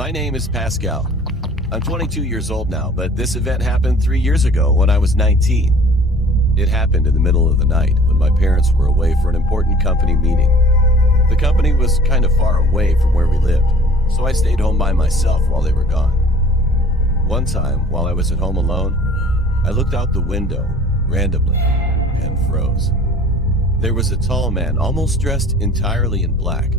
My name is Pascal. I'm 22 years old now, but this event happened 3 years ago when I was 19. It happened in the middle of the night when my parents were away for an important company meeting. The company was kind of far away from where we lived, so I stayed home by myself while they were gone. One time, while I was at home alone, I looked out the window randomly and froze. There was a tall man, almost dressed entirely in black.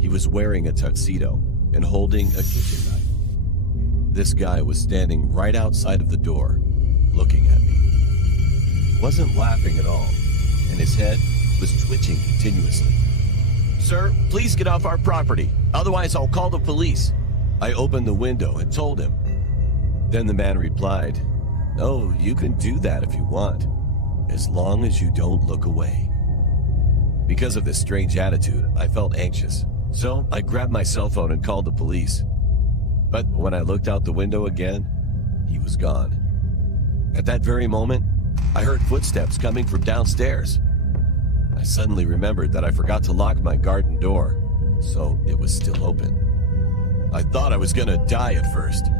He was wearing a tuxedo and holding a kitchen knife. This guy was standing right outside of the door, looking at me. He wasn't laughing at all, and his head was twitching continuously. "Sir, please get off our property, otherwise I'll call the police." I opened the window and told him. Then the man replied, "No, you can do that if you want, as long as you don't look away." Because of this strange attitude, I felt anxious, so I grabbed my cell phone and called the police. But when I looked out the window again, he was gone. At that very moment, I heard footsteps coming from downstairs. I suddenly remembered that I forgot to lock my garden door, so it was still open. I thought I was gonna die at first,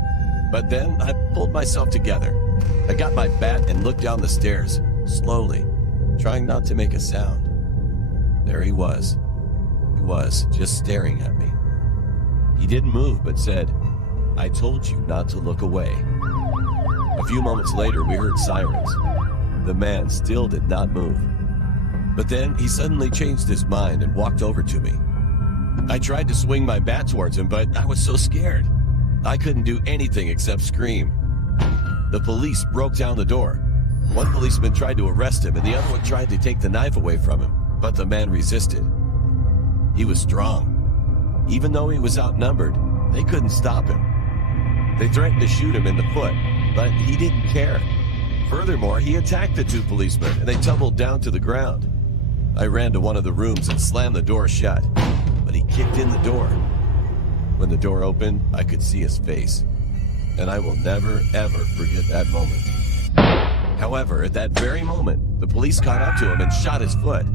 but then I pulled myself together. I got my bat and looked down the stairs, slowly, trying not to make a sound. There he was. He was just staring at me. He didn't move, but said, "I told you not to look away." A few moments later, we heard sirens. The man still did not move. But then he suddenly changed his mind and walked over to me. I tried to swing my bat towards him, but I was so scared. I couldn't do anything except scream. The police broke down the door. One policeman tried to arrest him, and the other one tried to take the knife away from him, but the man resisted. He was strong. Even though he was outnumbered, they couldn't stop him. They threatened to shoot him in the foot, but he didn't care. Furthermore, he attacked the two policemen, and they tumbled down to the ground. I ran to one of the rooms and slammed the door shut, but he kicked in the door. When the door opened, I could see his face, and I will never, ever forget that moment. However, at that very moment, the police caught up to him and shot his foot.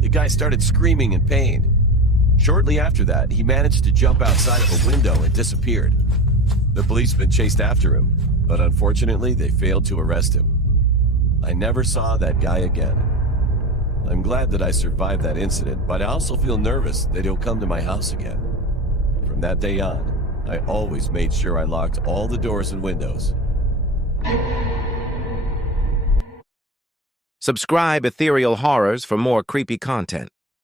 The guy started screaming in pain. Shortly after that, he managed to jump outside of a window and disappeared. The policemen chased after him, but unfortunately, they failed to arrest him. I never saw that guy again. I'm glad that I survived that incident, but I also feel nervous that he'll come to my house again. From that day on, I always made sure I locked all the doors and windows. Subscribe Ethereal Horrors for more creepy content.